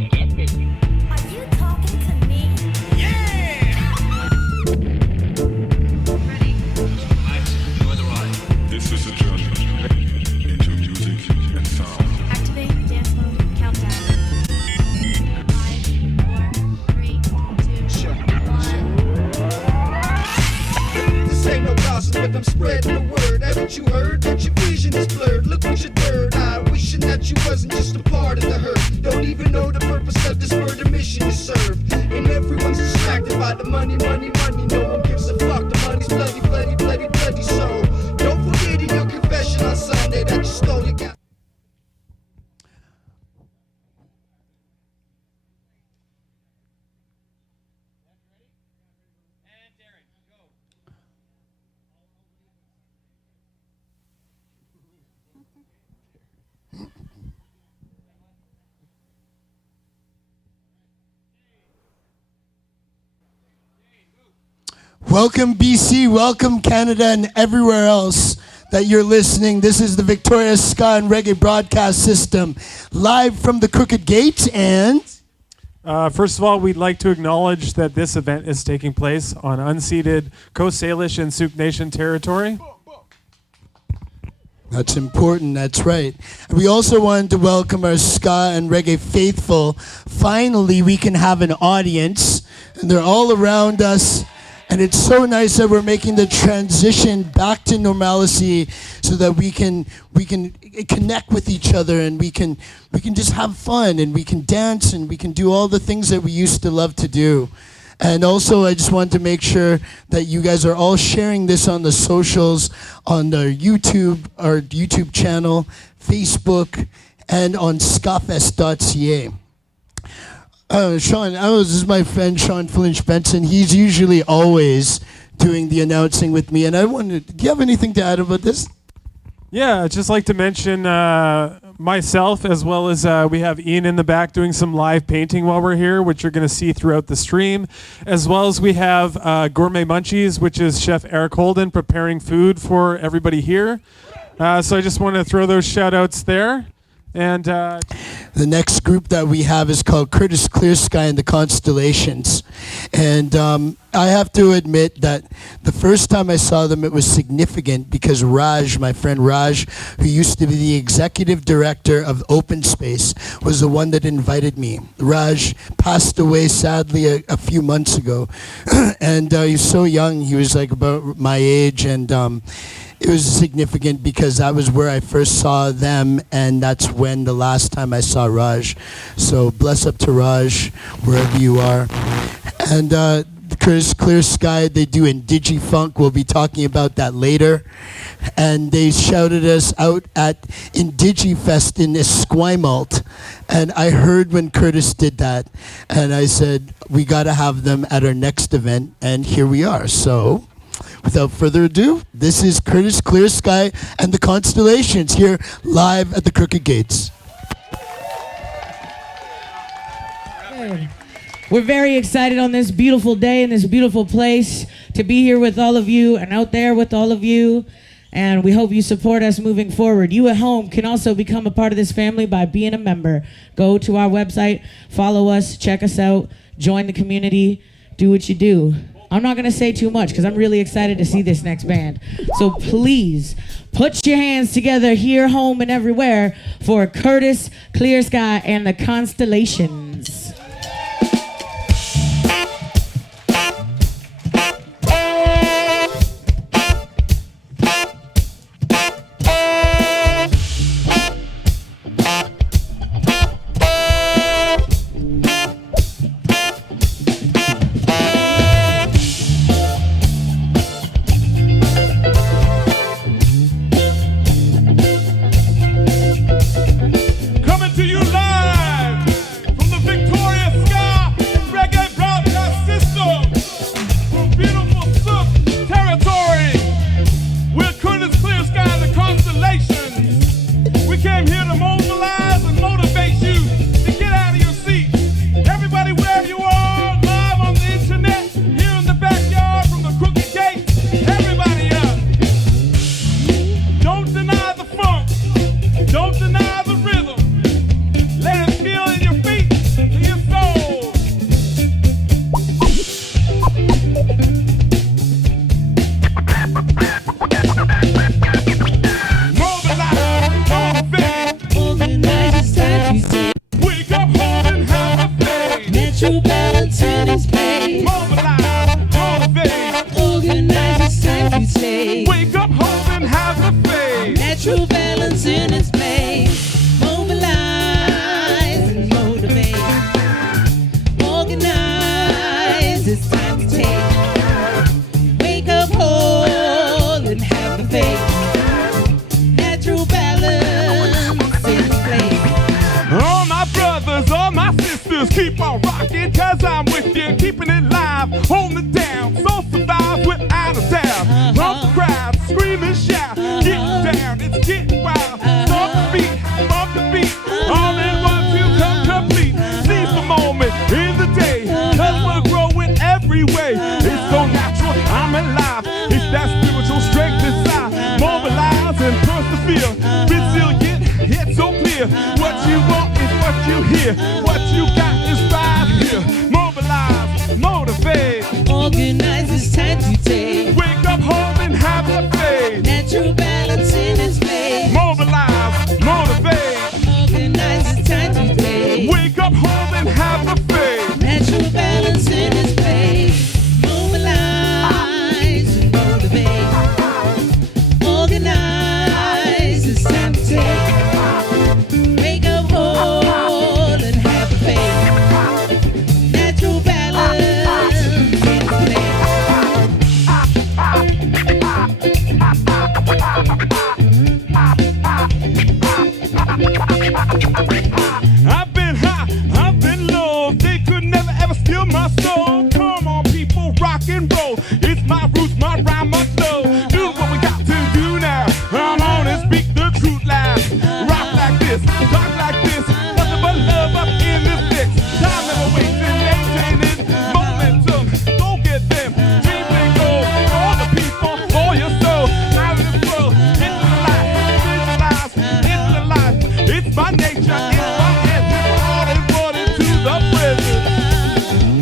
you talking to me? This is a journey into music and sound. Activate dance mode countdown. 5, 4, 3, 2, 1. This ain't no gossip, but I'm spreading the word. Haven't you heard that your vision is blurred? Look who's your third eye, wishing that you wasn't just a part of the herd. Don't even know the purpose of this murder mission you serve. And everyone's distracted by the money, money, money. No one gives a fuck. The money's bloody, bloody, bloody, bloody soul. Don't forget in your confession on Sunday that you stole your gas. Welcome BC, welcome Canada, and everywhere else that you're listening. This is the Victoria Ska and Reggae broadcast system, live from the Crooked Gate. And first of all, we'd like to acknowledge that this event is taking place on unceded Coast Salish and Sioux Nation territory. that's important, that's right. And we also wanted to welcome our Ska and Reggae faithful. Finally, we can have an audience, and they're all around us. And it's so nice that we're making the transition back to normalcy so that we can connect with each other, and we can just have fun, and we can dance, and we can do all the things that we used to love to do. And also, I just want to make sure that you guys are all sharing this on the socials, on our YouTube channel, Facebook, and on skafest.ca. Sean, this is my friend Sean Flinch Benson. He's usually always doing the announcing with me. And I wondered, do you have anything to add about this? Yeah, I'd just like to mention myself, as well as we have Ian in the back doing some live painting while we're here, which you're going to see throughout the stream. As well as we have Gourmet Munchies, which is Chef Eric Holden preparing food for everybody here. So I just want to throw those shout outs there. And the next group that we have is called Curtis Clear Sky and Constellationz. And I have to admit that the first time I saw them, it was significant because Raj, my friend Raj, who used to be the executive director of Open Space, was the one that invited me. Raj passed away sadly a few months ago. And he was so young. He was like about my age, and it was significant because that was where I first saw them, and that's when the last time I saw Raj. So bless up to Raj, wherever you are. And Curtis Clear Sky, they do Indigifunk. We'll be talking about that later. And they shouted us out at Indigifest in Esquimalt. And I heard when Curtis did that, and I said, we got to have them at our next event, and here we are. So without further ado, this is Curtis Clear Sky and Constellationz here live at the Crooked Gates. We're very excited on this beautiful day in this beautiful place to be here with all of you and out there with all of you. And we hope you support us moving forward. You at home can also become a part of this family by being a member. Go to our website, follow us, check us out, join the community, do what you do. I'm not going to say too much because I'm really excited to see this next band. So please put your hands together here, home, and everywhere for Curtis Clear Sky and Constellationz. Keep on rocking, cause I'm with you, keeping it live, holding it down, so survive without a doubt. Pump the crowd, scream and shout, get down, it's getting wild. Bump the beat, all in one to come complete. Seize the moment in the day, cause we're growing every way. It's so natural, I'm alive, it's that spiritual strength inside. Mobilize and persevere, resilient, it's so clear. What you want is what you hear, what you got is right here. Mobilize, motivate, Organize, it's time to take wake up, hold and have a faith. natural balance in its place. Mobilize, motivate, Organize, it's time to take wake up, hold and have a faith. natural balance in its place. Mobilize and motivate. Organize, it's time to take. Wake up, hold and have a faith. Natural balance in its place. I've been high, I've been low, they could never ever steal my soul. Come on people, rock and roll, it's my roots, my rhyme, my flow. Do what we got to do now, come on and speak the truth loud. Rock like this, talk like this, nothing but love up in this mix. Time never waits and maintaining momentum, go get them, dream and go. All the people, for your soul, out of this world, into the light, visualize, into the life. It's my nature, it's my essence, all is one into the present.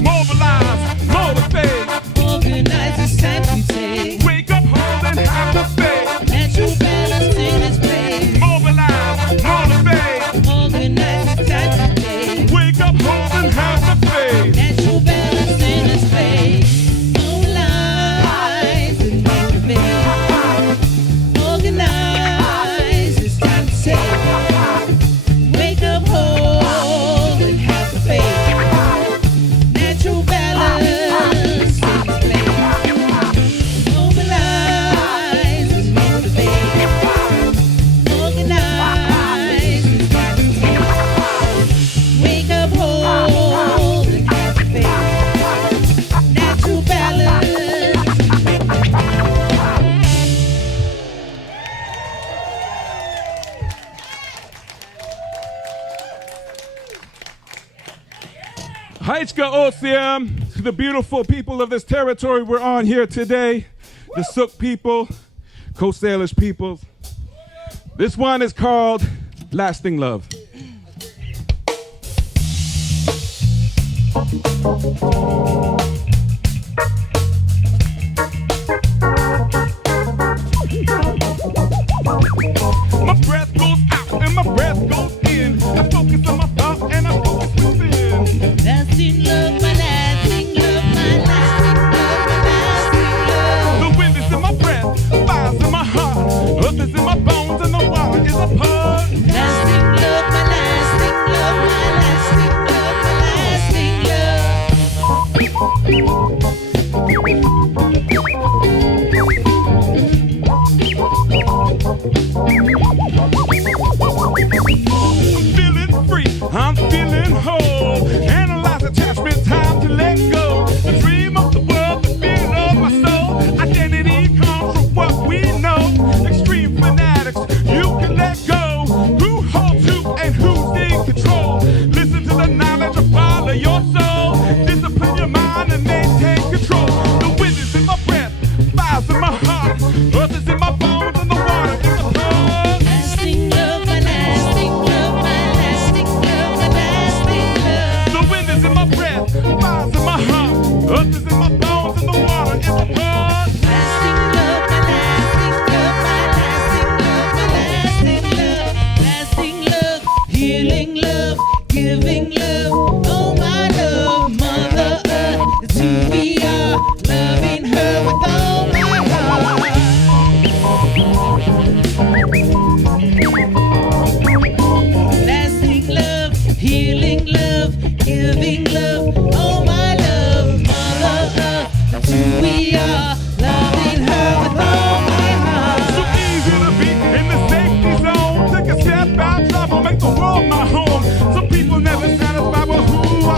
Mobilize, motivate, Organize, it's time to take wake up, hold and have the faith. natural balance in its place. Mobilize, motivate, Organize, it's time to take wake up, hold and have the faith. natural balance in its place. Mobilize and motivate. Organize, it's time to take. Wake up, hold and have the faith. Natural balance in its place. Mobilize and motivate. Organize, it's time to take. Wake up, hold and have the faith. Natural balance. Haichka Osiam, to the beautiful people of this territory we're on here today, the Sook people, Coast Salish peoples. This one is called Lasting Love. My breath goes out and my breath goes in. I focus on my thoughts and I focus within. Lasting love, my lasting love, my lasting love, my lasting love. The wind is in my breath, fire's in my heart, earth is in my bones, and the water is a part. Lasting love, my lasting love, my lasting love, my lasting love. I'm feeling free, I'm feeling whole. Analyze attachment, time to let go. The dream of the world, the fear of my soul. Identity comes from what we know. Extreme fanatics, you can let go. Who holds who and who's in control? Listen to the knowledge and follow your soul. Discipline your mind and maintain control. The wind is in my breath, fire's in my heart, earth is in my bones, and the water is a blood. Lasting love, my lasting love, my lasting love, my lasting love. The wind is in my breath, fire's in my heart, earth is in my bones, and the water is a blood. Lasting love, my lasting love, my lasting love, my lasting love. Lasting love, healing love, giving love. Oh my love, Mother Earth, it's who we are. Loving her with all my heart. Lasting love, healing love, giving love. Oh my love, Mother Earth, that's who we are. Loving her with all my So heart. easy to be in the safety zone. Take a step out, travel, make the world my home. Some people never satisfied with who I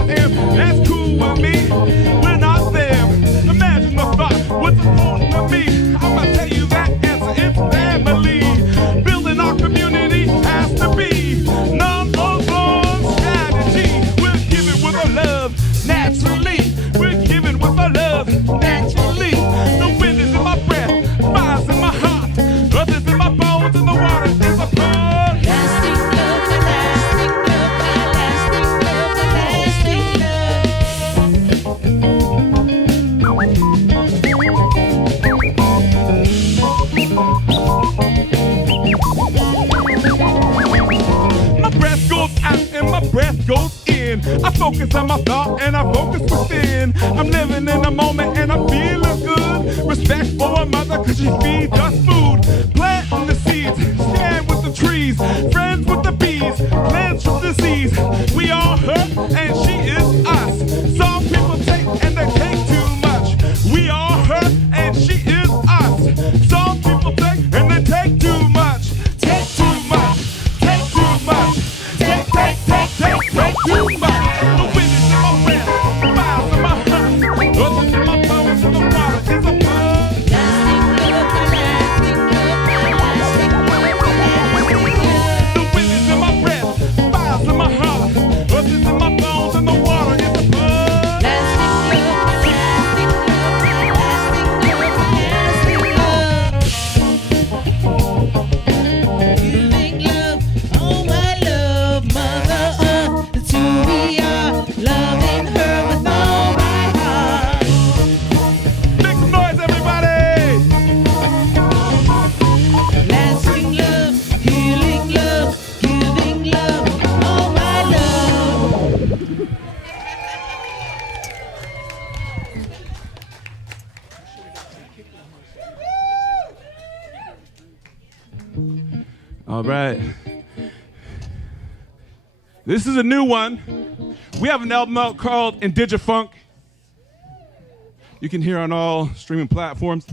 beat goes in. I focus on my thought and I focus within. I'm living in the moment and I'm feeling good. Respect for my mother cause she feeds us food. Planting the seeds, stand with the trees. Friends with the bees, plants with disease. We are her and she is us. Some people take and they take too much. We are her and she is us. Some people take and they take too much. Take too much. Take too much. Take too much. The wind is in my breath, the fire's in my heart. Others in my bones and the water is a blood. The wind is in my breath, the fire's in my heart. Others in my bones and the water is a blood. Make some noise, everybody! Lasting love, healing love, giving love, all my love. All right. This is a new one. We have an album out called Indigifunk. You can hear on all streaming platforms.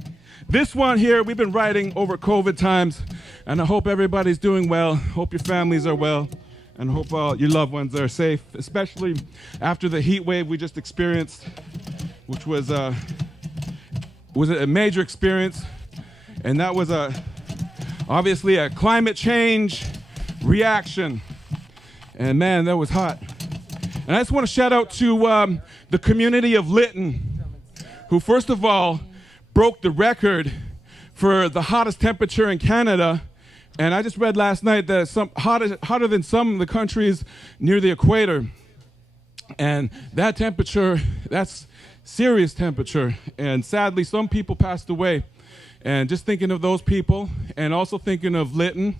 This one here, we've been writing over COVID times, and I hope everybody's doing well. Hope your families are well, and hope all your loved ones are safe, especially after the heat wave we just experienced, which was a major experience, and that was obviously a climate change reaction. And man, that was hot. And I just want to shout out to the community of Lytton, who first of all broke the record for the hottest temperature in Canada. And I just read last night that it's hotter than some of the countries near the equator. And that temperature, that's serious temperature. And sadly, some people passed away. And just thinking of those people, and also thinking of Lytton,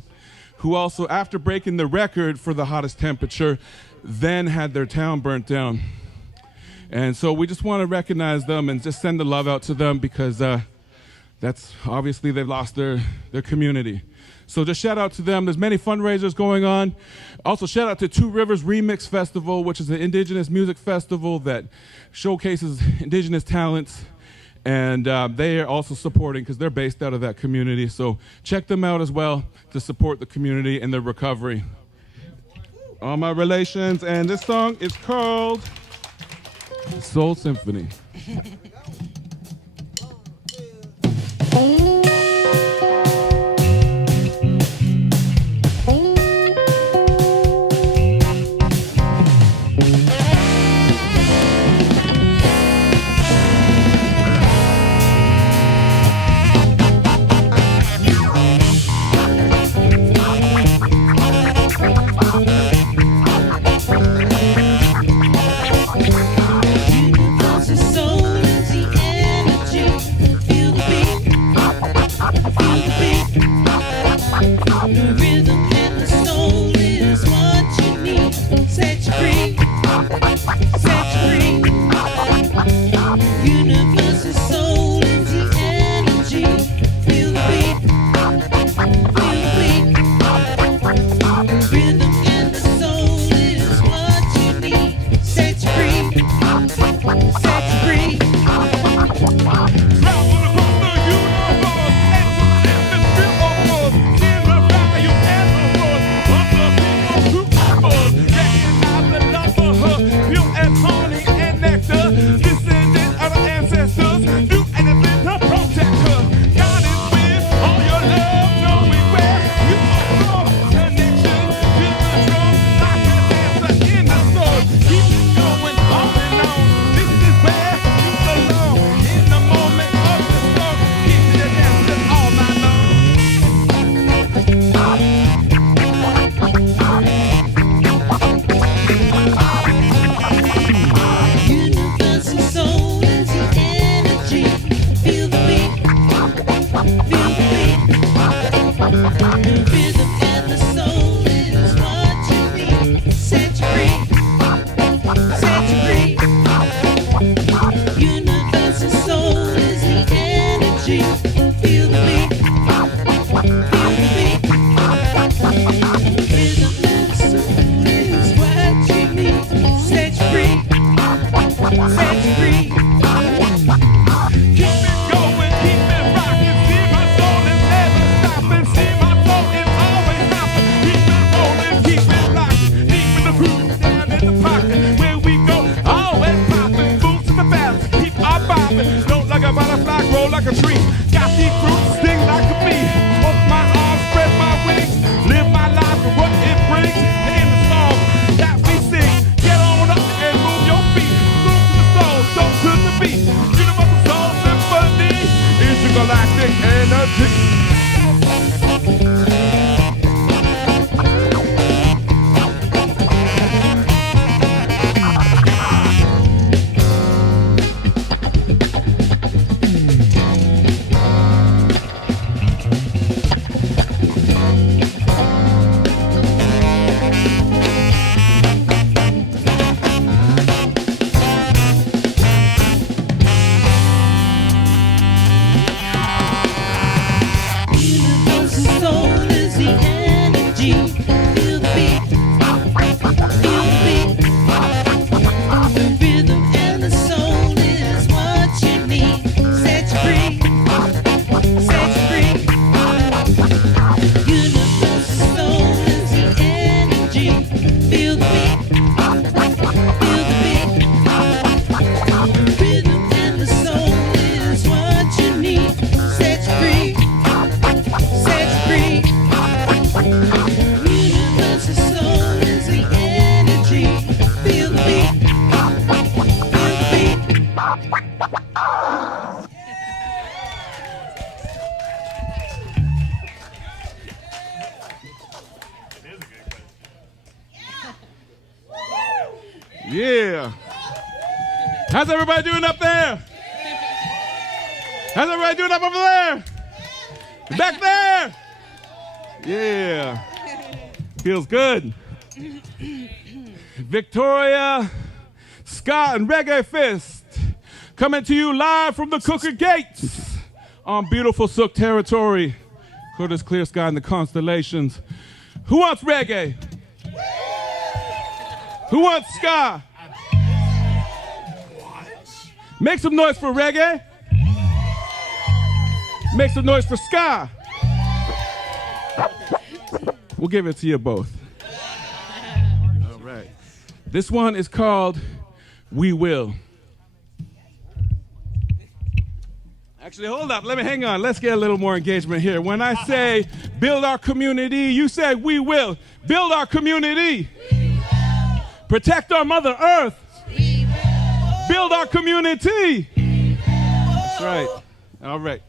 who also, after breaking the record for the hottest temperature, then had their town burnt down. And so we just want to recognize them and just send the love out to them, because that's obviously they've lost their community. So just shout out to them. There's many fundraisers going on. Also shout out to Two Rivers Remix Festival, which is an indigenous music festival that showcases indigenous talents. And they are also supporting, because they're based out of that community. So check them out as well to support the community and their recovery. All my relations. And this song is called Soul Symphony. Soul energy. Feel the beat. Feel the beat. Rhythm and the soul is what you need. Set you free. Set you free. Universal soul is the energy. Feel the beat. Feel the beat. Yeah. How's everybody doing up there? How's everybody doing up over there? Back there? Yeah. Feels good. Victoria, Ska and Reggae Fest coming to you live from the Cooker Gates on beautiful Sook territory. Curtis Clear Sky and the Constellations. Who wants reggae? Who wants ska? Make some noise for reggae. Make some noise for ska. We'll give it to you both. All right. This one is called We Will. Actually, hold up. Let me hang on. Let's get a little more engagement here. When I say build our community, you say we will. Build our community. Protect our Mother Earth. Build our community. That's right. All right.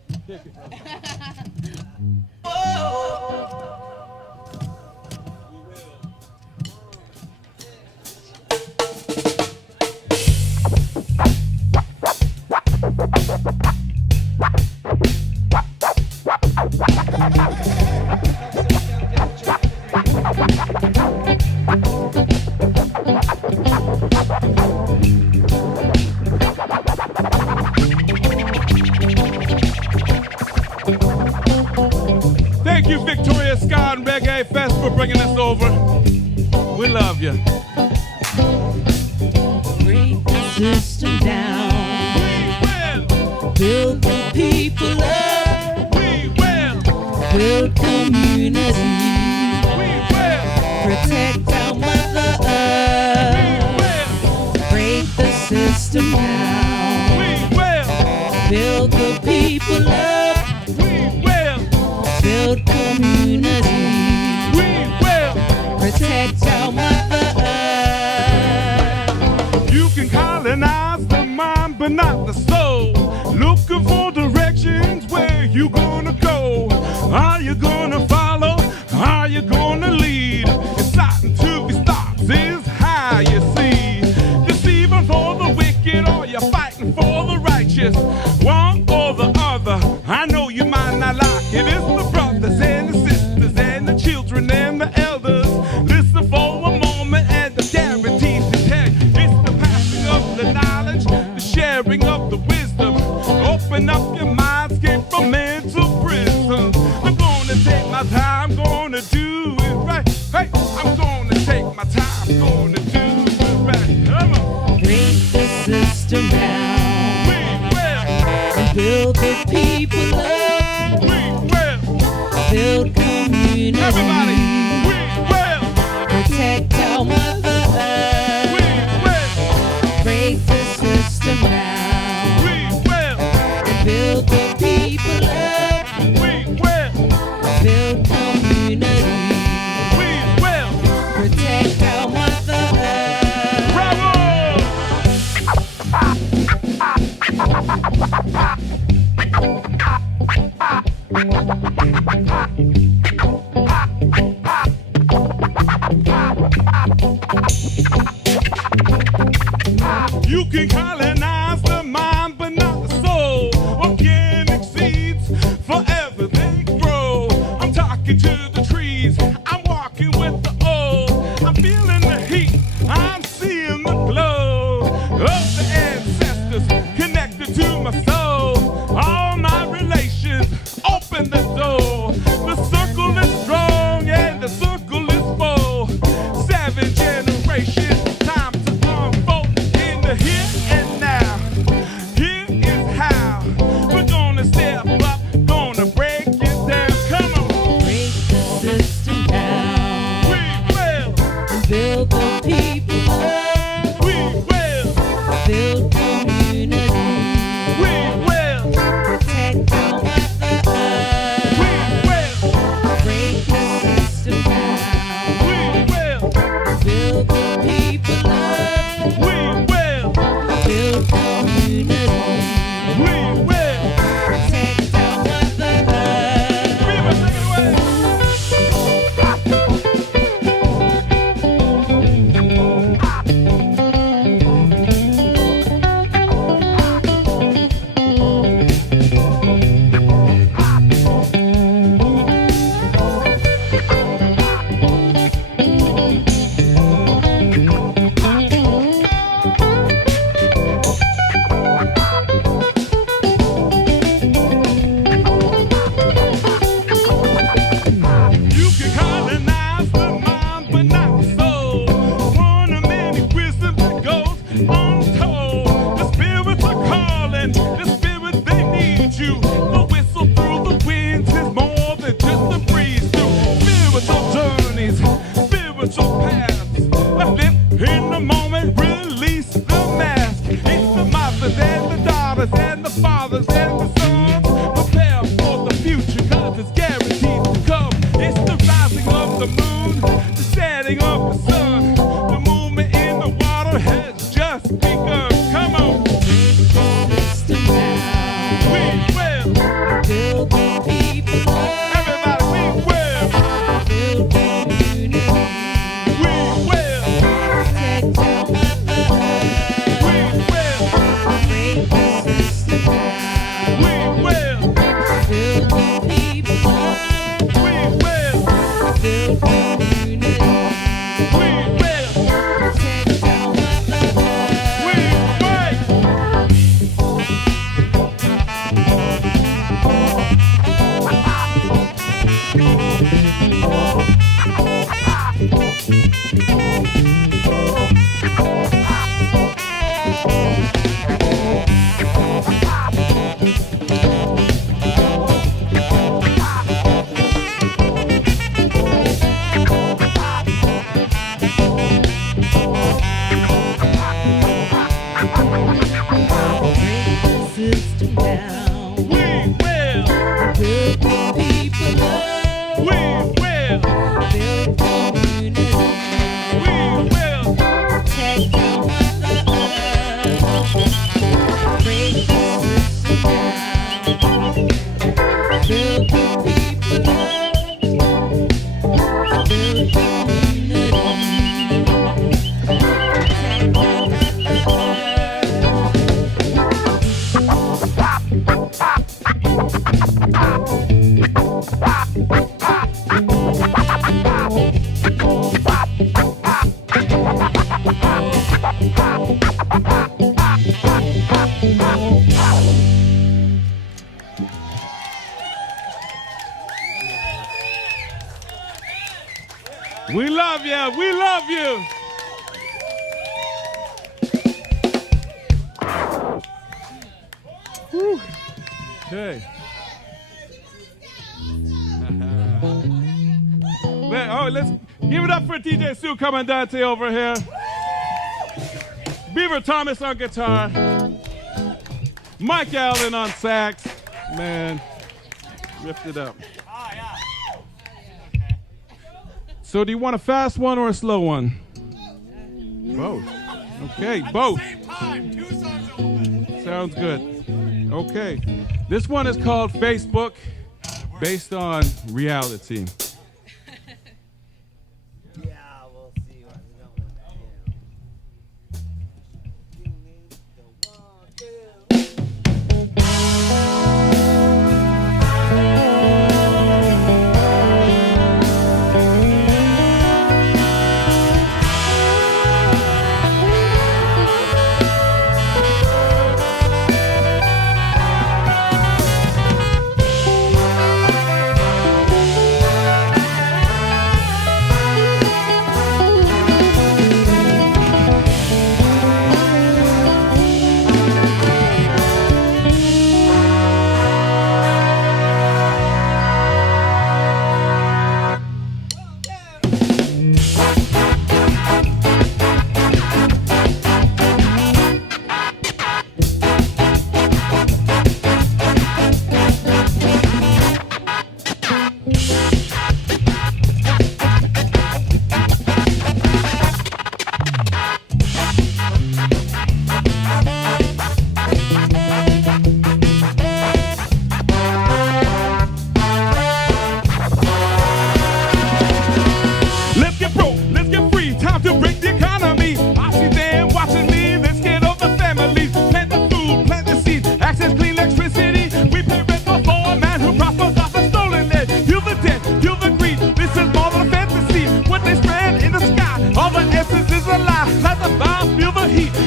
Thank you, Victoria Ska and Reggae Fest, for bringing us over. We love you. Break the system down. We will. Build the people up. We will. Build community. We will. Protect our Mother We Earth. will. Break the system down. We will. Build the people up. We will. Build community. We will. Protect our Mother Earth. You can colonize the mind, but not the soul. Looking for directions, where you gonna go? Are you gonna follow? Are you gonna lead? It's starting to be stopped, is how you see. Deceiving for the wicked, or you're fighting for the righteous. One or the other, I know you might not like it. It's the brothers and the sisters and the children and the elders. Listen for a moment and the guarantees to tell you. It's the passing of the knowledge, the sharing of the wisdom. Open up your mind, escape from mental prison. I'm gonna take my time, gonna do it right. Hey, I'm gonna take my time, gonna do it right. Come on. Break the system down. We will, Build the people up. we will. Build community. Everybody, we will, Protect our Mother Earth. we will, Break the system down. we will, Build the people up. we will, Build community. we will. Protect our Mother Earth. Bravo! You can colonize the mind, but not the soul. Organic seeds, forever they grow. I'm talking to the trees, I'm walking with the old. I'm feeling the heat, I'm seeing the glow of the ancestors connected to my soul. All my relations, open the door. The circle is strong and the circle is full. 7 generations, time to unfold in the here and now. build the people up, We will. build community, We will. protect our mother, We will. break the system down, We will. build the people up, We will. build community, We will. protect our mother. Viva, take it away. You can colonize the mind, but not the soul. One of many wisdoms that goes untold. The spirits are calling, the spirit they need you. The whistle through the winds is more than just a breeze through spiritual journeys, spiritual paths. Live in the moment, release the mask. It's the mothers and the daughters and the fathers and the sons. Prepare for the future, cause it's guaranteed to come. It's the rising of the moon, the setting of the sun. The movement in the water has just begun. Come on. System down, We will. build the people up, Everybody, we will. build community, We will. protect our mother, We will. break the system down, We will. build the people up, We will. build community, We will. protect our mother. We will. Break the system down, We will. build the people up, We will. build community, We will. protect our mother, break the system down, build the people up, build community, protect our mother. We love you. We love you. Whew. Okay. Let's give it up for DJ Sue Comandante over here. Beaver Thomas on guitar. Mike Allen on sax. Man, ripped it up. So do you want a fast one or a slow one? Both. Okay, both. Sounds good. Okay. This one is called Facebook, based on reality.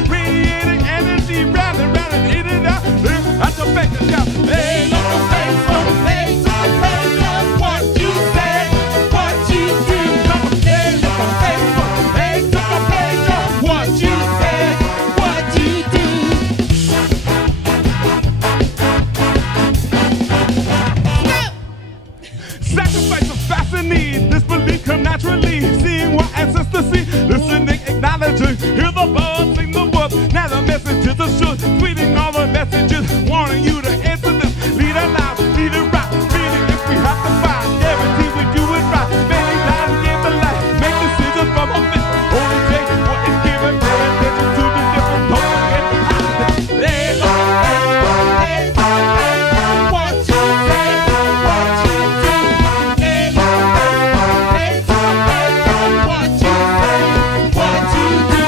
radiating energy, round and round and in and out. I just make the shout. Hey, look the face from the face to the face of what you said, what you do. Come on, hey, look the face from the face to the face of what you said, what you do. Sacrifice of fascinating, this belief come naturally. Seeing what ancestors see, listening, acknowledging. Hear the buzz, sing the word. Now the messages are sure. Tweeting all the messages, wanting you to answer this. Lead a life, lead it right. Meaning if we have to fight, guarantee we do it right. Many lives give the life, make decisions from a fist. Only take what is given, pay attention to the different total. There's no face, what you say, what you do. There's no face, what you say, what you do.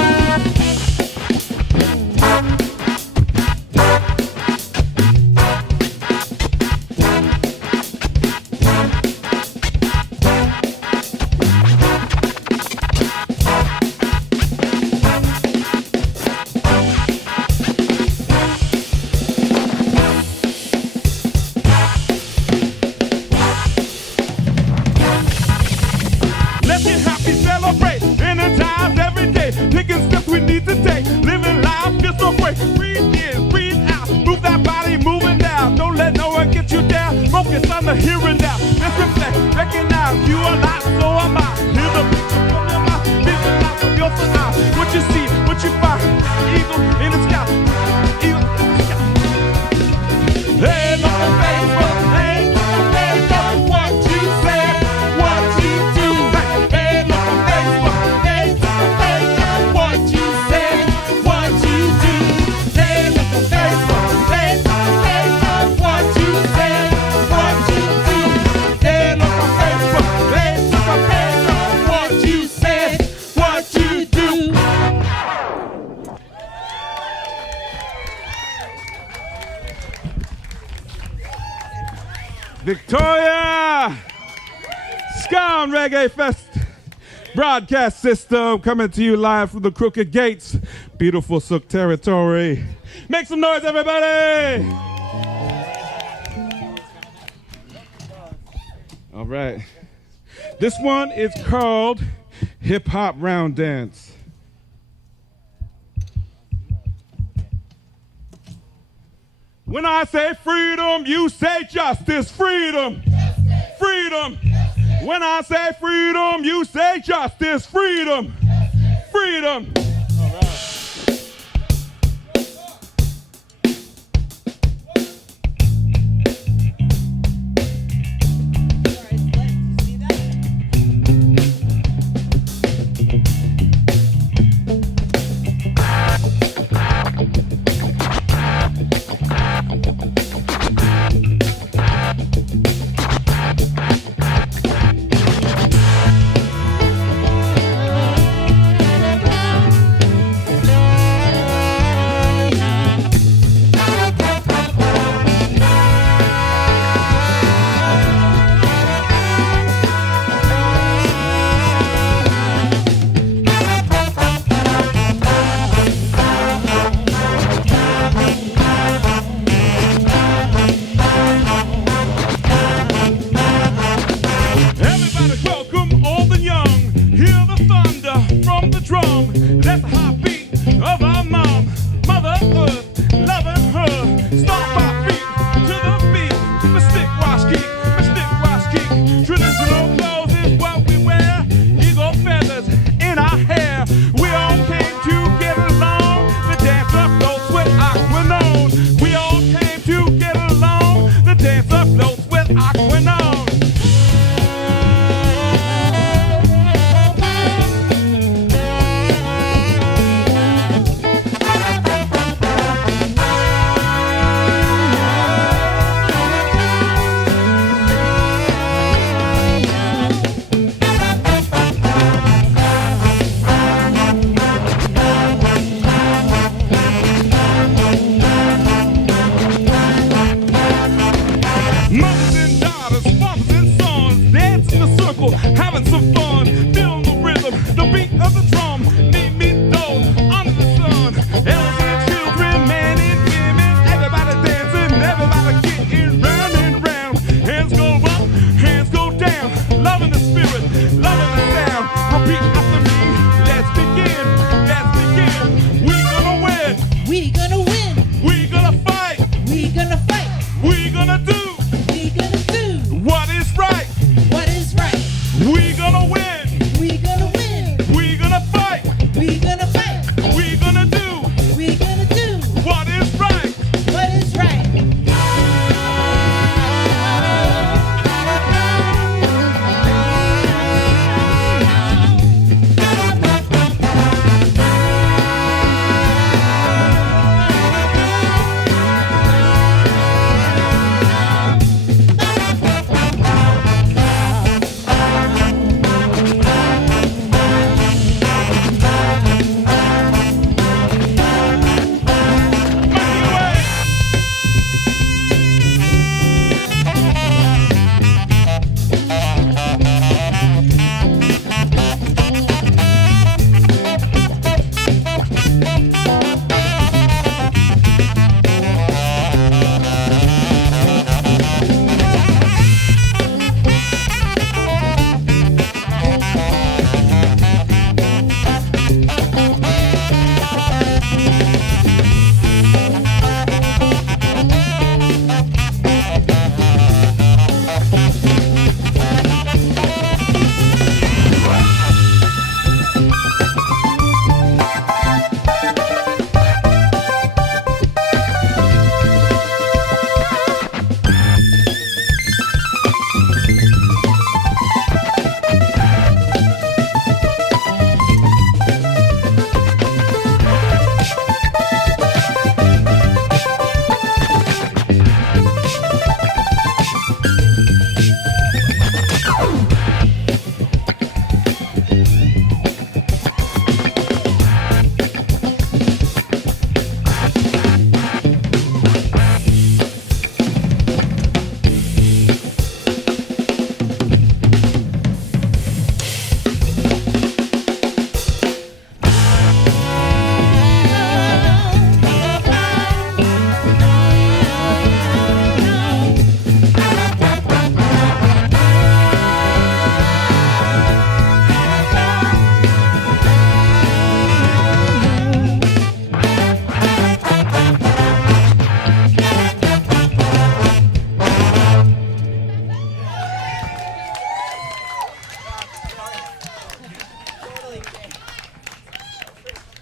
Let's get happy, celebrate, energize every day. Taking steps we need to take, living life, feel so great. Breathe in, breathe out, move that body, moving down. Don't let no one get you down. Focus on the here and now. Let's reflect, recognize you are not, so am I. Hear the picture from your mind, live the life of your eye. What you see, what you find, eagle in the sky, eagle in the sky. Hey, look the face, look the face, look the face of what you said, what you do. Hey, look the face, look the face, look the face of what you said, what you do. Hey, look the face, look the face, look the face of what you said, what you do. Hey, look the face, look the face, look the face of what you said, what you do. Victoria! Ska and Reggae Fest broadcast system coming to you live from the Crooked Gates, beautiful Sook territory. Make some noise, everybody! All right. This one is called Hip Hop Round Dance. When I say freedom, you say justice. Freedom. Freedom. When I say freedom, you say justice. Freedom. Freedom.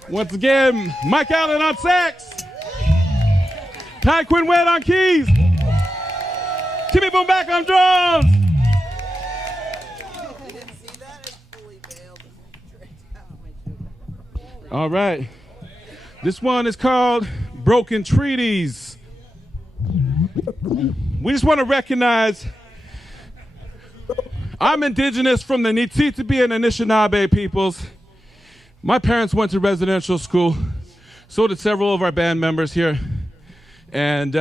Once again, Mike Allen on sax. Ty Quinwet on keys. Timmy Boom back on drums. All right. This one is called Broken Treaties. We just want to recognize I'm indigenous from the Nitsitabi and Anishinaabe peoples. My parents went to residential school. So did several of our band members here. And,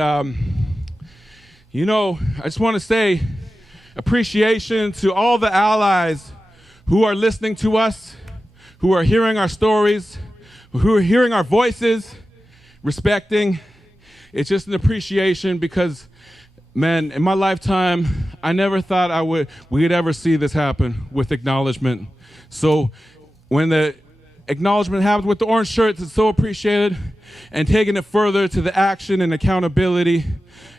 you know, I just want to say appreciation to all the allies who are listening to us, who are hearing our stories, who are hearing our voices, respecting. It's just an appreciation because, man, in my lifetime, I never thought we'd ever see this happen with acknowledgement. So when the acknowledgement happens with the orange shirts, it's so appreciated, and taking it further to the action and accountability,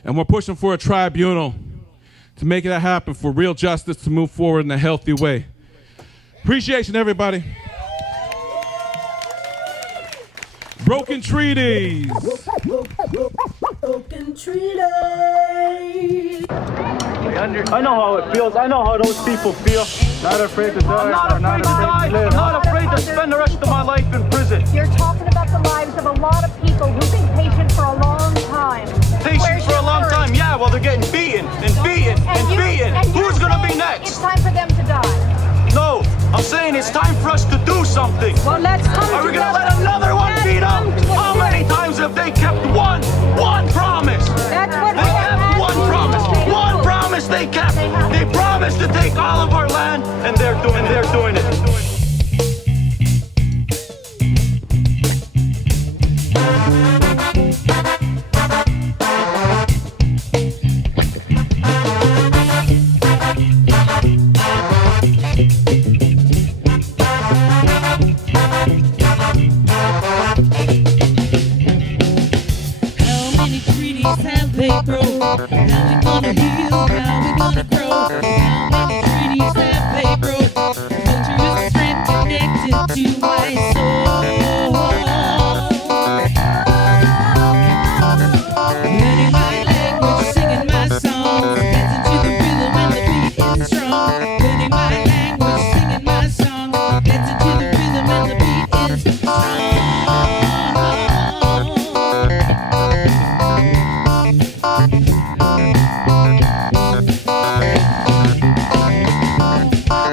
and we're pushing for a tribunal to make that happen, for real justice to move forward in a healthy way. Appreciation, everybody. Broken Treaties. Broken treaties. I know how it feels. I know how those people feel. Not afraid to die. I'm not afraid to die. I'm not afraid to spend the rest of my life in prison. You're talking about the lives of a lot of people who've been patient for a long time. Patient for a long time. Yeah, well, they're getting beaten and beaten and beaten. Who's going to be next? It's time for them to die. No, I'm saying it's time for us to do something. Well, let's come Are we going to together. let another one beat up? How many times have they kept one promise? That's what They kept one promise. One promise they kept. They promised to take all of our land, and they're doing it. How many treaties have they broke? How we gonna heal? How we gonna grow? How many treaties have they broke? Culture is a thread connected to my soul. Learning my language, singing my songs, dancing to the rhythm and the beat is strong. Learning my language, singing my songs, dancing to the rhythm and the beat is strong.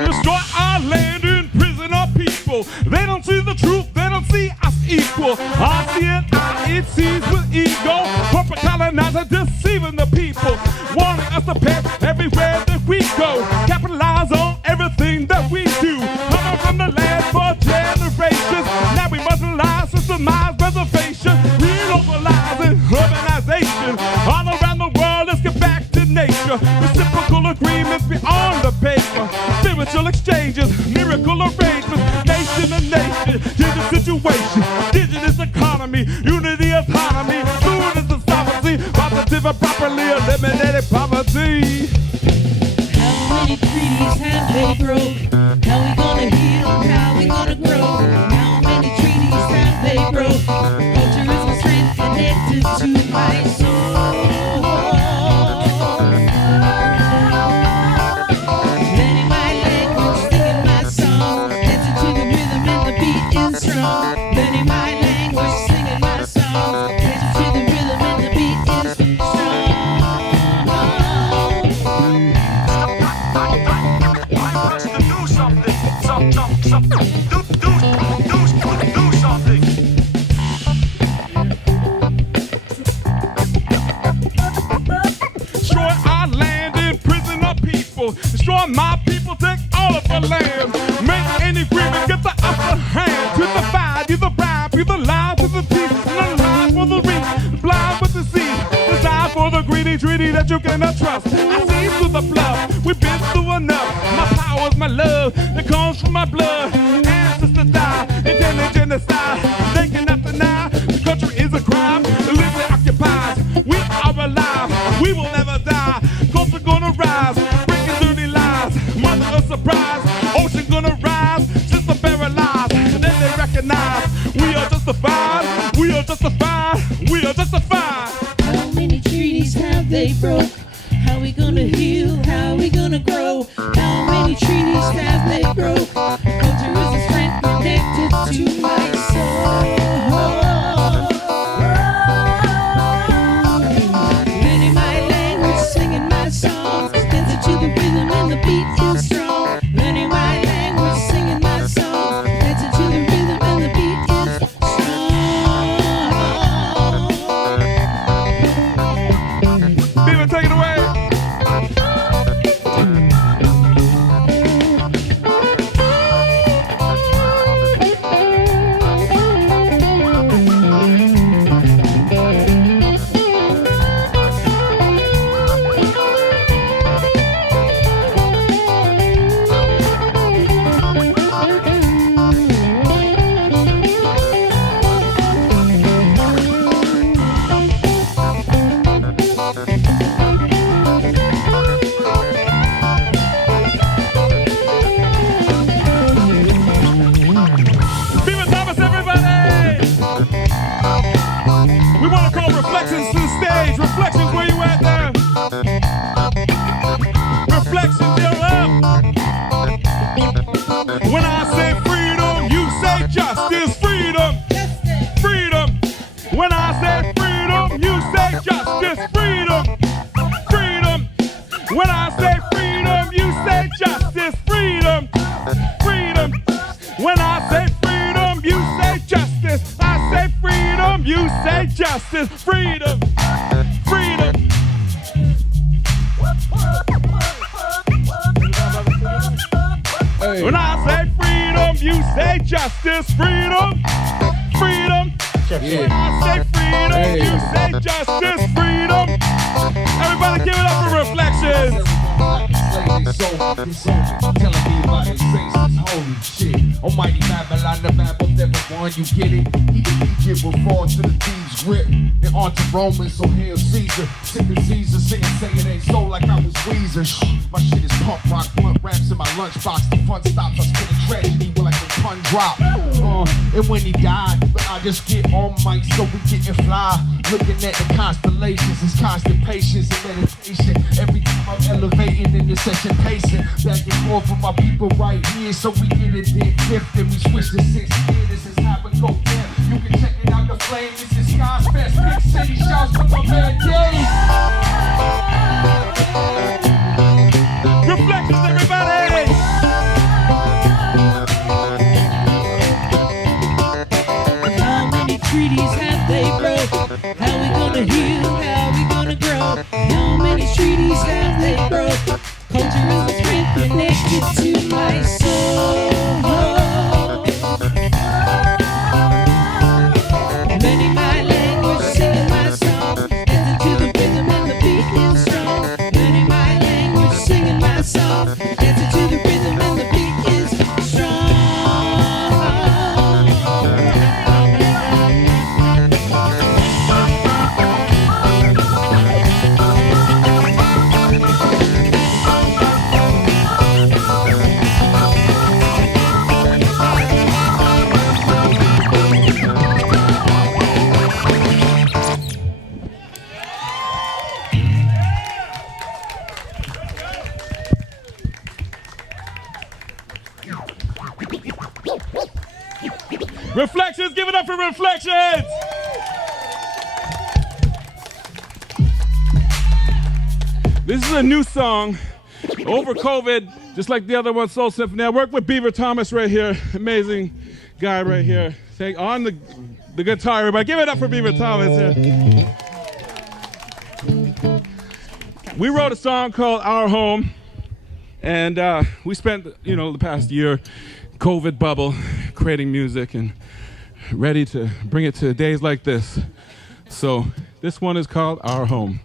Destroy our land, imprison our people. They don't see the truth, they don't see us equal. I see it sees with ego. Corporate colonizer deceiving the people, wanting us to pay everywhere that we go. Capitalize on everything that we do. Coming from the land for generations. Now we marginalize, systemize reservation, relocalizing urbanization. All around the world, let's get back to nature. Reciprocal agreements beyond the paper. Spiritual exchanges, miracle arrangements, nation to nation, gender situation, indigenous economy, unity, autonomy, fluidity, sovereignty, positive and properly eliminated poverty. How many treaties have they broke? How we gonna heal? How we gonna grow? How many treaties have they broke? Culture is a strength connected to my soul. Learning my language, singing my song, dancing to the rhythm and the beat is strong. Learning my language, singing my song, dancing to the rhythm and the beat is strong. Time for us to do something. Do something. Destroy our land, imprison our people. Destroy my people, take all of the land. Make any agreement, get the upper hand. To the five, you the bribe, you the lie to the thief. And the lie for the reach, blind with the sea. Desire for the greedy treaty that you cannot trust. I see through the bluff, we've been through enough. My power is my love, that comes from my blood. Ancestors die, intended genocide. They cannot deny, the country is a crime. Illegally occupied, we are alive. We will never die, culture gonna rise. Breaking dirty lies, mother of surprise. Ocean gonna rise, system paralyzed. And then they recognize we are justified. We are justified. How many treaties have they broke? How we gonna heal? How we gonna grow? How many treaties have they broke? Culture is a strength connected to my soul. Learning my language, singing my songs, dancing to the rhythm and the beat is strong. Learning my language, singing my songs, dancing to the rhythm and the beat is strong. Beaver, take it away. Beaver Thomas, everybody! We want to call Reflections to the stage. Reflections, where you at there? Reflections, you're up. When I say freedom, you say justice. Freedom, freedom. When I say freedom, you say justice. Freedom, freedom. When I say freedom, you say justice. Freedom, freedom. When I say freedom, you say justice. I say freedom, you say justice. Freedom, freedom. When I say freedom, you say justice. Freedom, freedom. When I say freedom, you say justice. Freedom. Everybody give it up for Reflections. Telling me about his faces, holy shit. Almighty Babylon, the Babel never won, you get it? Even Egypt will fall to the thieves' grip. And on to Romans, so hail Caesar. Sick of Caesar, saying it ain't so like I was Weezer. My shit is punk rock, blunt raps in my lunchbox. The fun stops, I spit a tragedy with like a pun drop. And when he died, but I just get on mic, so we getting fly. Looking at the constellations, it's constant patience and meditation. Every time I'm elevating in this session, pacing back and forth with my people right here, so we get it then fifth and we switch to 6th gear. This is how it go down. You can check it out, the flame. This is Sky's Fest. Big city shouts from my man Dave. Reflections, everybody. How many treaties have they broke? How we gonna heal? How we gonna grow? How many treaties have they broke? Culture is a strength connected to my soul. Learning my language, singing my song, dancing to the rhythm and the beat is strong. Learning my language, singing my song, dancing to the rhythm and the beat is strong. Reflections, give it up for Reflections. This is a new song over COVID, just like the other one, Soul Symphony. I worked with Beaver Thomas right here, amazing guy right here. Take on the guitar, everybody. Give it up for Beaver Thomas here. We wrote a song called Our Home, and we spent, the past year, COVID bubble, creating music and ready to bring it to days like this. So this one is called Our Home.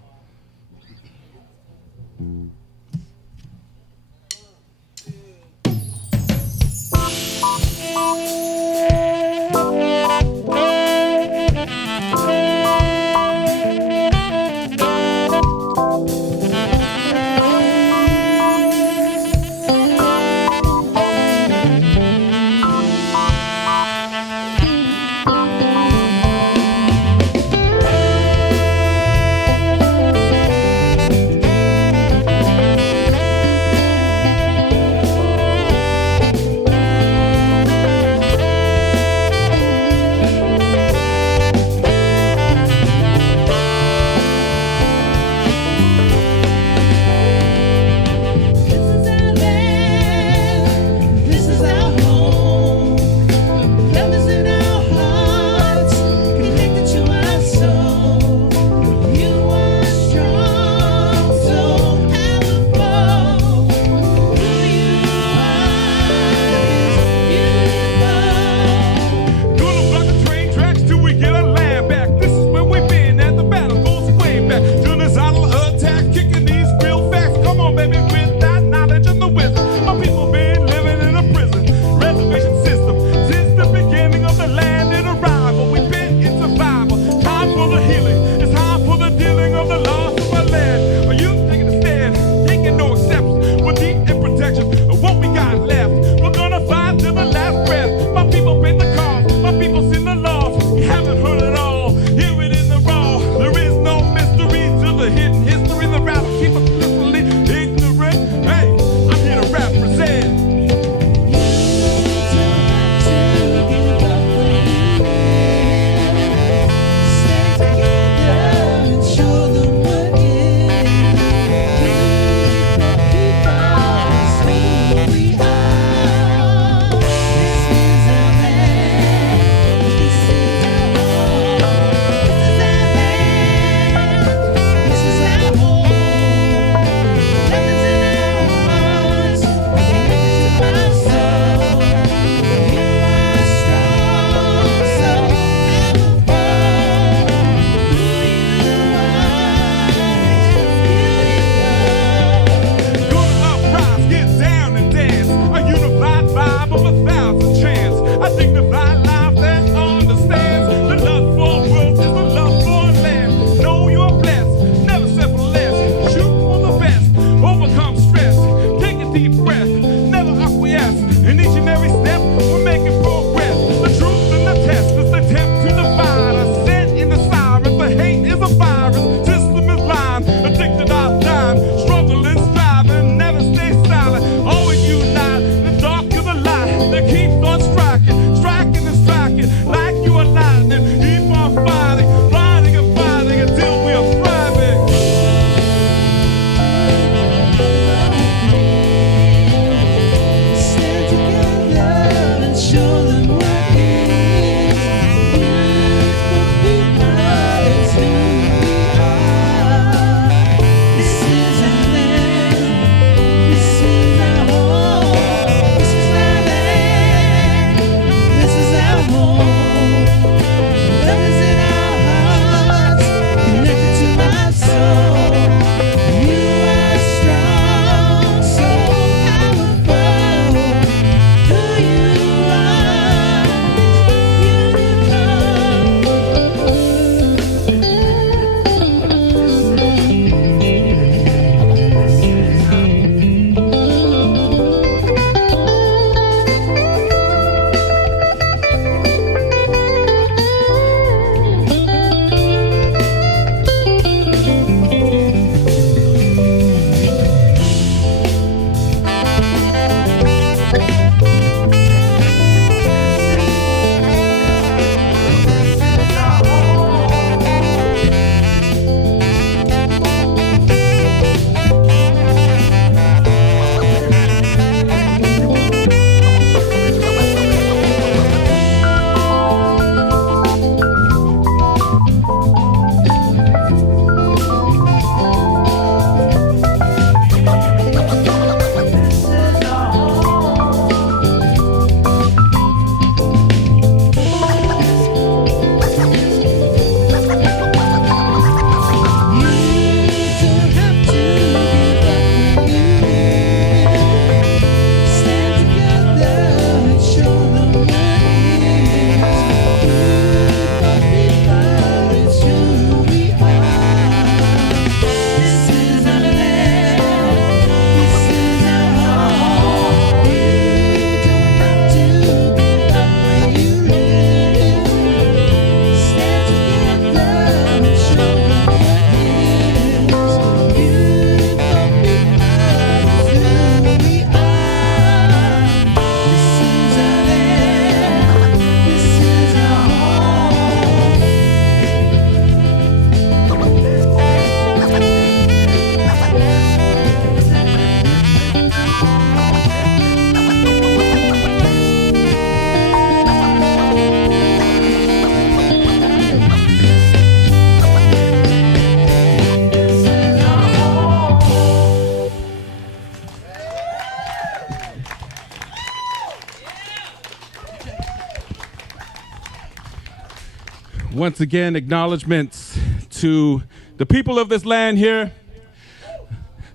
once again, acknowledgments to the people of this land here,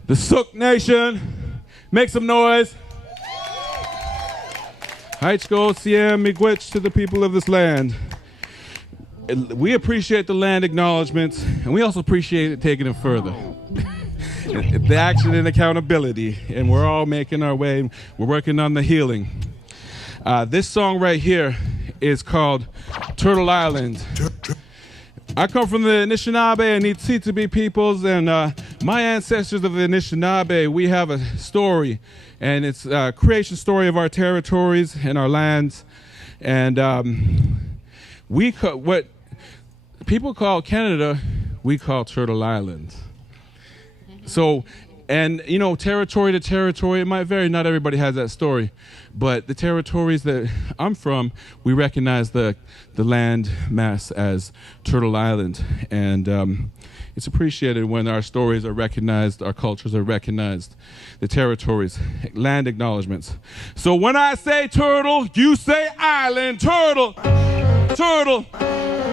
the Sook Nation. Make some noise. Haichko Siem Miigwech to the people of this land. We appreciate the land acknowledgments, and we also appreciate it taking it further. The action and accountability, and we're all making our way. We're working on the healing. This song right here is called Turtle Island. I come from the Anishinaabe and Itsitabi peoples, and my ancestors of the Anishinaabe, we have a story, and it's a creation story of our territories and our lands. And what people call Canada, we call Turtle Island. So, and you know, territory to territory, it might vary. Not everybody has that story. But the territories that I'm from, we recognize the land mass as Turtle Island. And it's appreciated when our stories are recognized, our cultures are recognized, the territories, land acknowledgments. So when I say turtle, you say island. Turtle, turtle.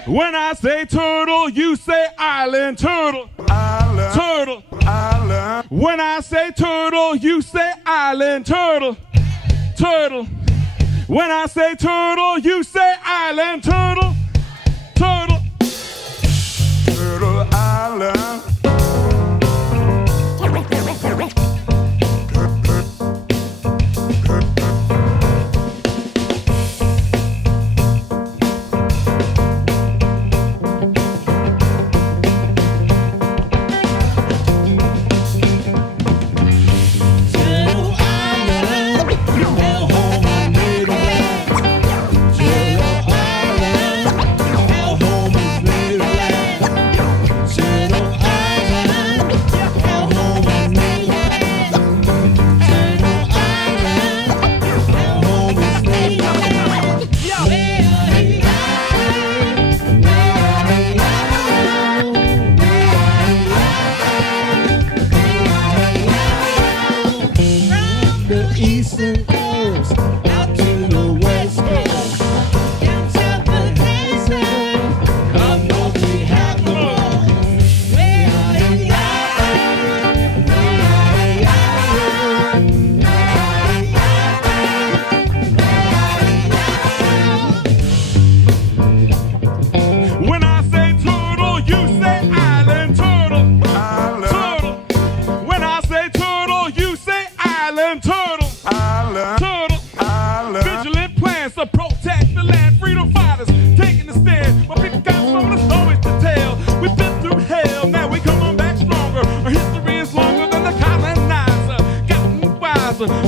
When I say turtle, you say island. Turtle, island. Turtle, island. When I say turtle, you say island. Turtle, turtle. When I say turtle, you say island. Turtle, turtle. Turtle Island.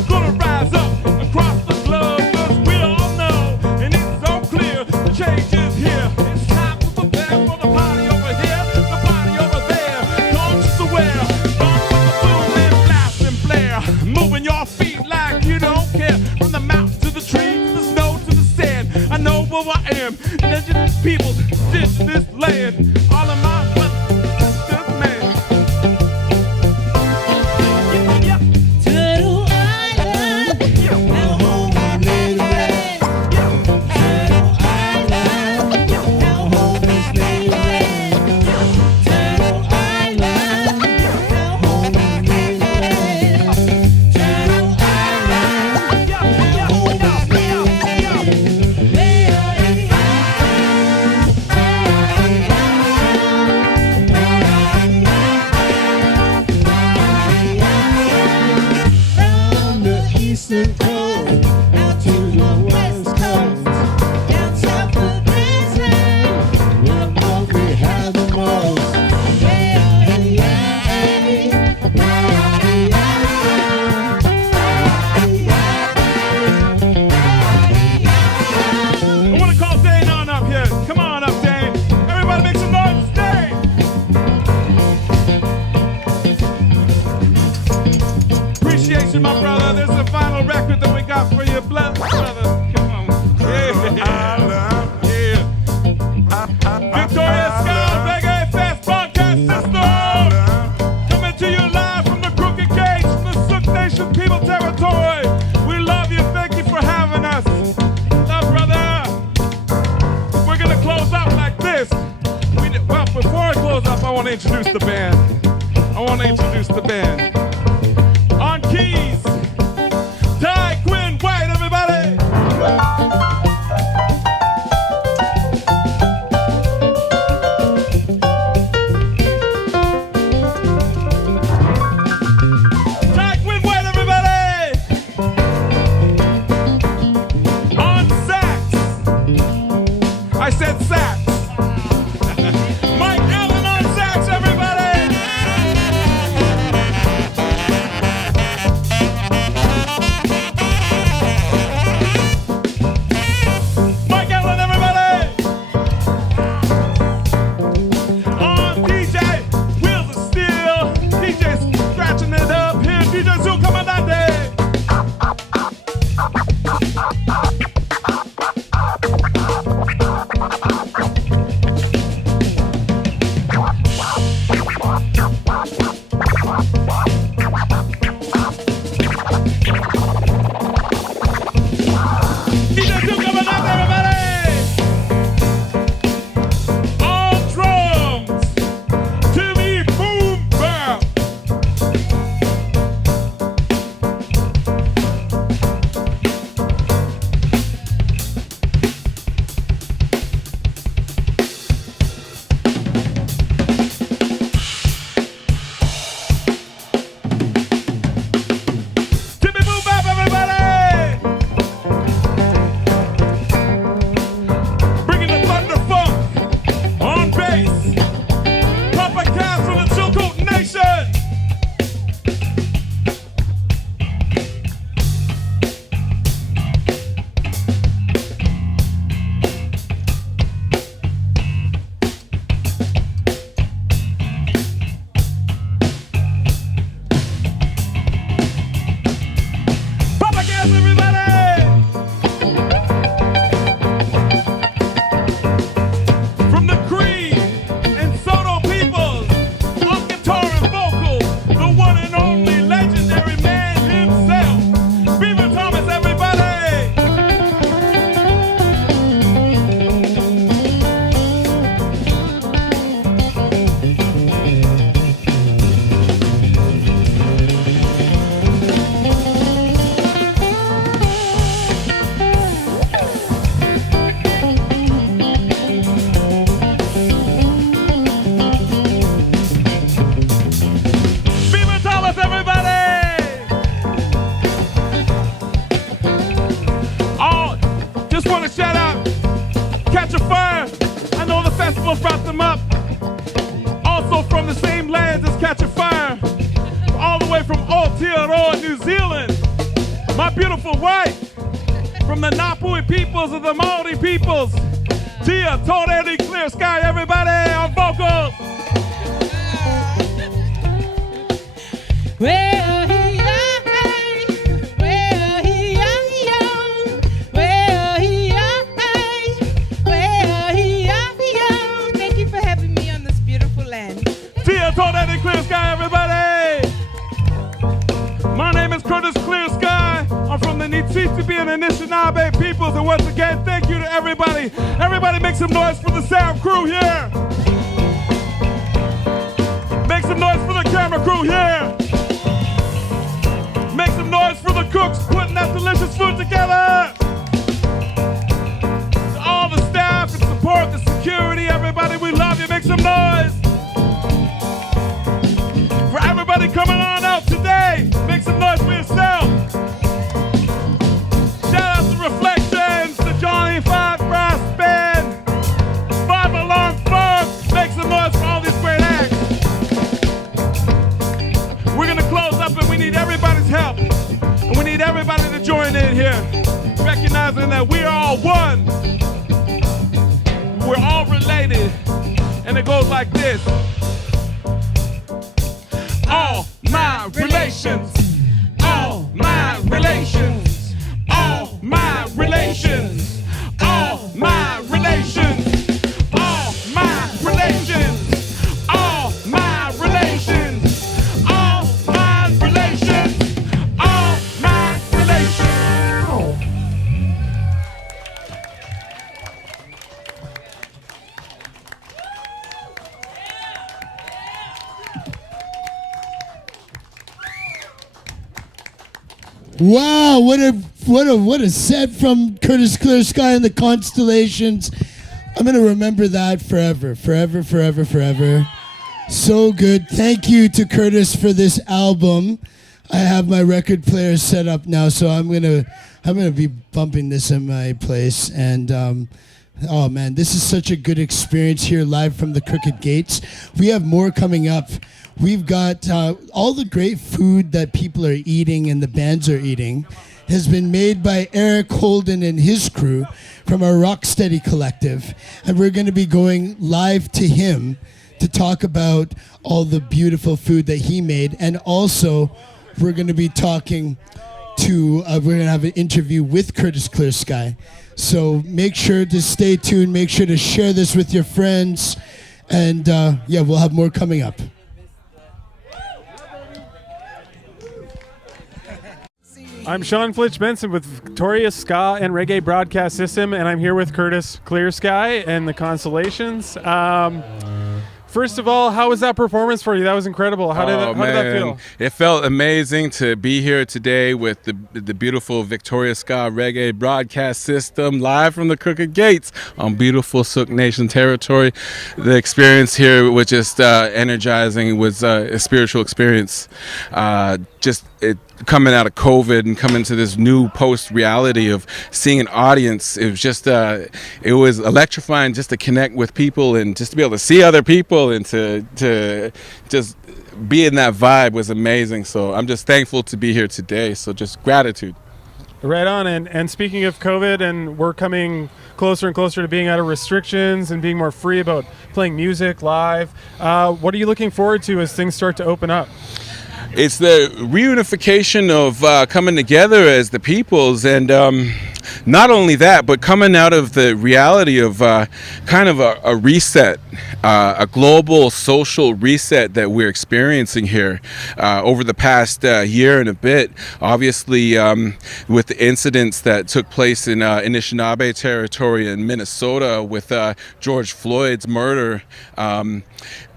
Gonna rise up across the globe, 'cause we all know, and it's so clear, the change is here. It's time to prepare for the party over here, the party over there. Conscious aware, don't put the boom and blast and flare. Moving your feet like you don't care. From the mountain to the tree, to the snow to the sand. I know who I am, indigenous people stitch this land. All of my want to introduce the band. On keys, Ty Quinn White, everybody. Ty Quinn White, everybody. On sax, I said sax. Mike Allen on sax, everybody. Mike Allen, everybody. On DJ, Wheels of Steel. DJ scratching it up here. DJ Zoo Comandante. DJ Zoo Comandante, everybody. On drums, Timmy Boom Bap. Timmy Boom Bap, everybody. Bringing the thunder funk on bass. Papa Cass from the Chilcoot Nation. Papa Cass, everybody. From the Creed and Soto Peoples, on guitar and vocals, the one and only legendary man himself, Beaver Thomas, everybody. Beaver Thomas, everybody. Oh, just want to shout out Catch a Fire. I know the festival brought them up. Also from the same lands as Catch a Fire. All the way from Aotearoa, New Zealand. My beautiful wife from the Ngāpuhi peoples of the Māori peoples. Tia Toreri Clear Sky, everybody on vocals. Well, he, well, he, well, he, Thank you for having me on this beautiful land. Tia Toreri Clear Sky, everybody. My name is Curtis Clear Sky. I'm from the Nitsitsubi and Anishinaabe peoples, and once again, thank you to everybody. Everybody make some noise for the sound crew here. Make some noise for the camera crew here. Make some noise for the cooks putting that delicious food together. To all the staff and support, the security, everybody, we love you. Make some noise. For everybody coming on out today, make some noise for yourself. Shout out to Reflections, the Johnny 5 Brass Band, 5 Alarm Funk. Make some noise for all these great acts. We're gonna close up and we need everybody's help. And we need everybody to join in here, recognizing that we are all one. We're all related. And it goes like this. All my relations, all my relations, all my relations, all my relations, all my relations, all my relations, all my relations, all my relations. Wow, what a set from Curtis Clear Sky and the Constellations. I'm gonna remember that forever. So good. Thank you to Curtis for this album. I have my record player set up now, so I'm gonna be bumping this in my place. And oh man, this is such a good experience here live from the Crooked Gates. We have more coming up. We've got all the great food that people are eating and the bands are eating has been made by Eric Holden and his crew from our Rocksteady collective. And we're going to be going live to him to talk about all the beautiful food that he made. And also, we're going to be talking to, we're going to have an interview with Curtis Clear Sky. So make sure to stay tuned. Make sure to share this with your friends. And yeah, we'll have more coming up. I'm Sean Flitch Benson with Victoria Ska and Reggae Broadcast System, and I'm here with Curtis Clear Sky and the Constellations. First of all, how was that performance for you? That was incredible. How did that feel? It felt amazing to be here today with the beautiful Victoria Ska Reggae Broadcast System live from the Crooked Gates on beautiful Sook Nation territory. The experience here was just energizing. It was a spiritual experience. Coming out of COVID and coming to this new post reality of seeing an audience, it was just it was electrifying just to connect with people and just to be able to see other people and to just be in that vibe was amazing. So I'm just thankful to be here today. So just gratitude. Right on. And speaking of COVID, and we're coming closer and closer to being out of restrictions and being more free about playing music live. What are you looking forward to as things start to open up? It's the reunification of coming together as the peoples, and not only that, but coming out of the reality of kind of a reset, a global social reset that we're experiencing here over the past year and a bit. Obviously, with the incidents that took place in Anishinaabe territory in Minnesota with George Floyd's murder.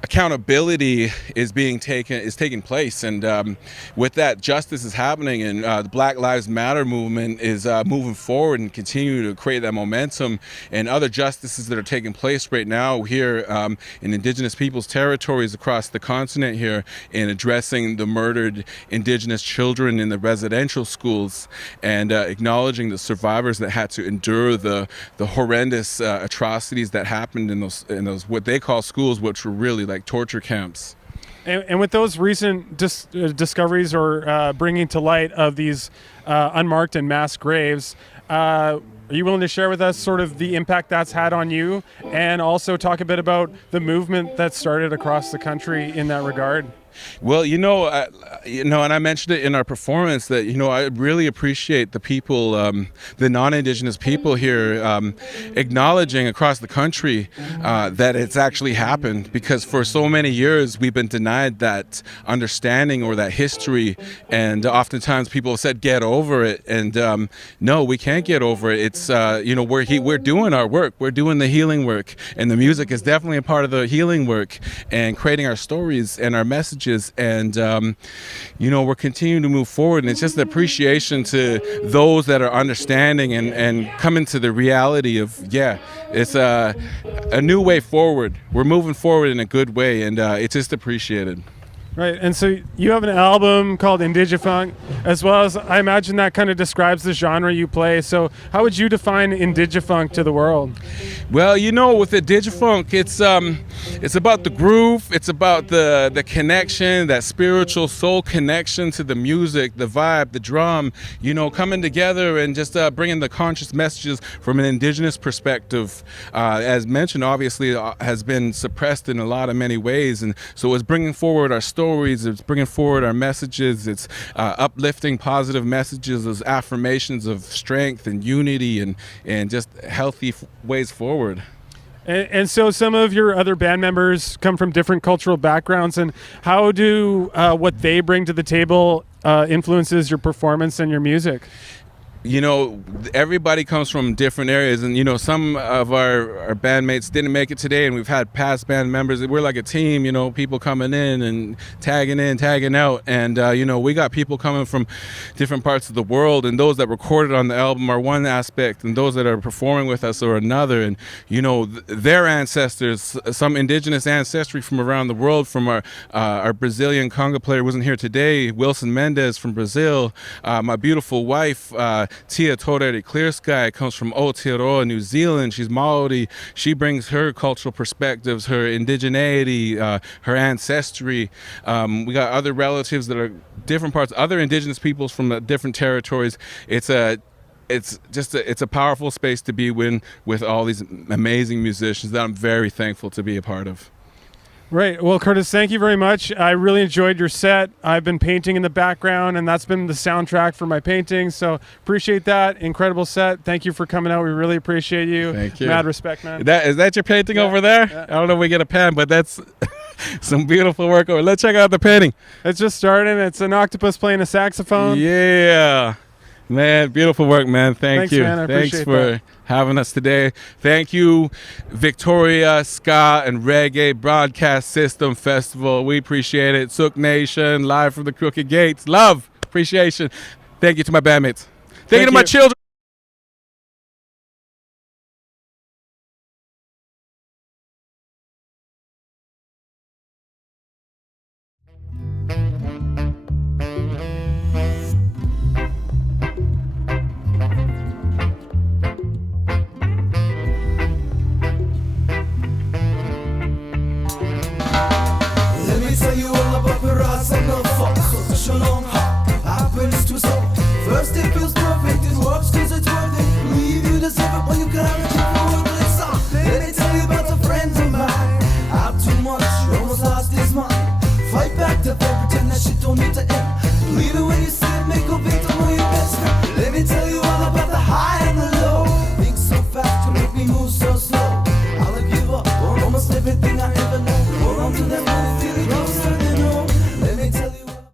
Accountability is taking place, and with that, justice is happening, and the Black Lives Matter movement is moving forward and continue to create that momentum. And other justices that are taking place right now here in Indigenous peoples' territories across the continent here, in addressing the murdered Indigenous children in the residential schools, and acknowledging the survivors that had to endure the horrendous atrocities that happened in those what they call schools, which were really like torture camps. And with those recent discoveries or bringing to light of these unmarked and mass graves, are you willing to share with us sort of the impact that's had on you, and also talk a bit about the movement that started across the country in that regard? Well, and I mentioned it in our performance that, I really appreciate the people, the non-Indigenous people here, acknowledging across the country that it's actually happened, because for so many years we've been denied that understanding or that history, and oftentimes people have said, get over it, and no, we can't get over it. It's, we're doing our work, we're doing the healing work, and the music is definitely a part of the healing work, and creating our stories and our messages. And we're continuing to move forward, and it's just an appreciation to those that are understanding and coming to the reality of, it's a new way forward. We're moving forward in a good way, and it's just appreciated. Right, and so you have an album called Indigifunk, as well as, I imagine that kind of describes the genre you play. So how would you define Indigifunk to the world? Well, with Indigifunk, it's about the groove, it's about the connection, that spiritual soul connection to the music, the vibe, the drum, coming together and just bringing the conscious messages from an Indigenous perspective. As mentioned, obviously, has been suppressed in a lot of many ways, and so it's bringing forward our stories, it's bringing forward our messages, it's uplifting positive messages, those affirmations of strength and unity and just healthy ways forward. And so some of your other band members come from different cultural backgrounds, and how do what they bring to the table influences your performance and your music? you know, everybody comes from different areas, and you know, some of our bandmates didn't make it today, and we've had past band members. We're like a team, you know, people coming in and tagging in, tagging out, and you know, we got people coming from different parts of the world, and those that recorded on the album are one aspect, and those that are performing with us are another. And you know, their ancestors, some indigenous ancestry from around the world, from our Brazilian conga player wasn't here today, Wilson Mendes from Brazil, my beautiful wife, Tia Toreri Clear Sky, comes from Aotearoa, New Zealand. She's Maori. She brings her cultural perspectives, her indigeneity, her ancestry. We got other relatives that are different parts, other indigenous peoples from different territories. It's a powerful space to be in with all these amazing musicians that I'm very thankful to be a part of. Right. Well, Curtis, thank you very much. I really enjoyed your set. I've been painting in the background, and that's been the soundtrack for my paintings. So appreciate that. Incredible set. Thank you for coming out. We really appreciate you. Thank you. Mad respect, man. Is that your painting over there? Yeah. I don't know if we get a pen, but that's some beautiful work over. Let's check out the painting. It's just starting. It's an octopus playing a saxophone. Yeah. Man, beautiful work, man. Thanks, you. Man. I Thanks appreciate for that. having us today. Thank you, Victoria Ska and Reggae Broadcast System Festival. We appreciate it. Sook Nation, live from the Crooked Gates. Love, appreciation. Thank you to my bandmates. Thank you to my children. Let me tell you all about the rise and the fall. Such a long haul happens to us all. First it feels perfect, it works cause it's worth it. Believe you deserve it when you got it for worthless song. Let me tell you about the friends of mine. Out too much, almost lost his mind. Fight back to fair, pretend that shit don't need to end. Believe it when you see it, make a victim of your best friend. Let me tell you all about the high and the low. Think so fast to make me move so slow. I'll give up on almost everything I